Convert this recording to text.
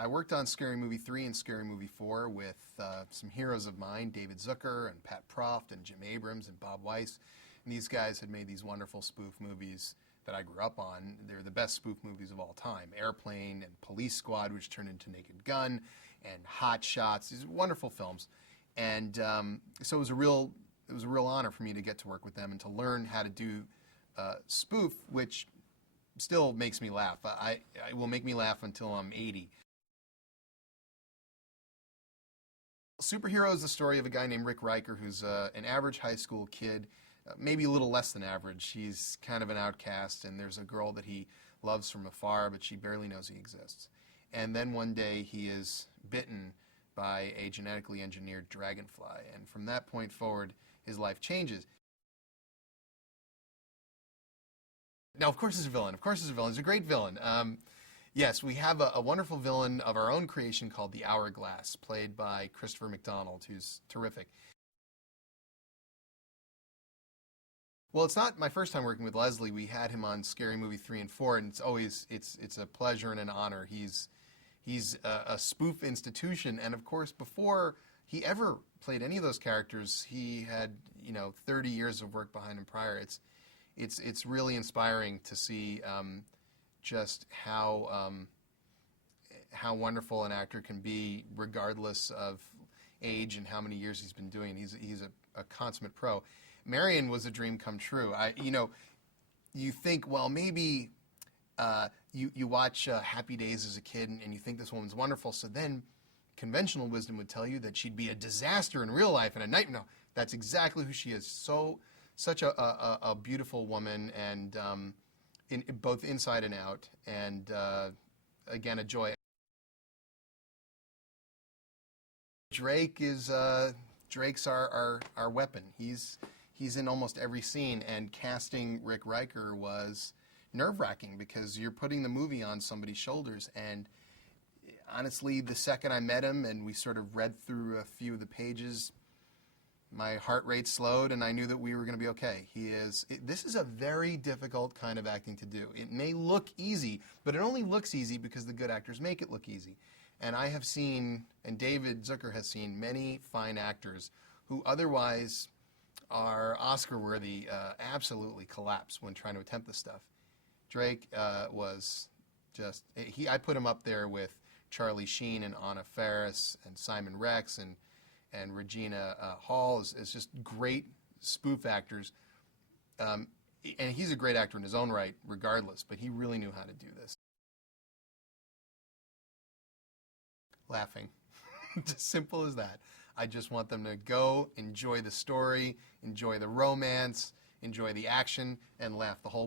I worked on Scary Movie 3 and Scary Movie 4 with some heroes of mine, David Zucker and Pat Proft and Jim Abrams and Bob Weiss. And these guys had made these wonderful spoof movies that I grew up on. They're the best spoof movies of all time. Airplane and Police Squad, which turned into Naked Gun, and Hot Shots. These wonderful films. And so it was a real honor for me to get to work with them and to learn how to do spoof, which still makes me laugh. It will make me laugh until I'm 80. Superhero is the story of a guy named Rick Riker who's an average high school kid, maybe a little less than average. He's kind of an outcast, and there's a girl that he loves from afar, but she barely knows he exists. And then one day he is bitten by a genetically engineered dragonfly, and from that point forward, his life changes. Now, of course he's a villain. Of course he's a villain. He's a great villain. Yes, we have a wonderful villain of our own creation called the Hourglass, played by Christopher McDonald, who's terrific. Well, it's not my first time working with Leslie. We had him on Scary Movie 3 and 4, and it's a pleasure and an honor. He's a spoof institution, and of course, before he ever played any of those characters, he had 30 years of work behind him prior. It's really inspiring to see just how wonderful an actor can be, regardless of age and how many years he's been doing. He's a consummate pro. Marion was a dream come true. You think, well, maybe you watch Happy Days as a kid and you think this woman's wonderful, so then conventional wisdom would tell you that she'd be a disaster in real life and a nightmare. No, that's exactly who she is. Such a beautiful woman, and both inside and out, and again, a joy. Drake's our weapon. He's in almost every scene, and casting Rick Riker was nerve-wracking because you're putting the movie on somebody's shoulders, and honestly, the second I met him and we sort of read through a few of the pages, my heart rate slowed, and I knew that we were going to be okay. This is a very difficult kind of acting to do. It may look easy, but it only looks easy because the good actors make it look easy. And I have seen, and David Zucker has seen, many fine actors who otherwise are Oscar-worthy absolutely collapse when trying to attempt this stuff. Drake was just, I put him up there with Charlie Sheen and Anna Faris and Simon Rex and Regina Hall is just great spoof actors. And he's a great actor in his own right, regardless, but he really knew how to do this. Laughing. As simple as that. I just want them to go, enjoy the story, enjoy the romance, enjoy the action, and laugh the whole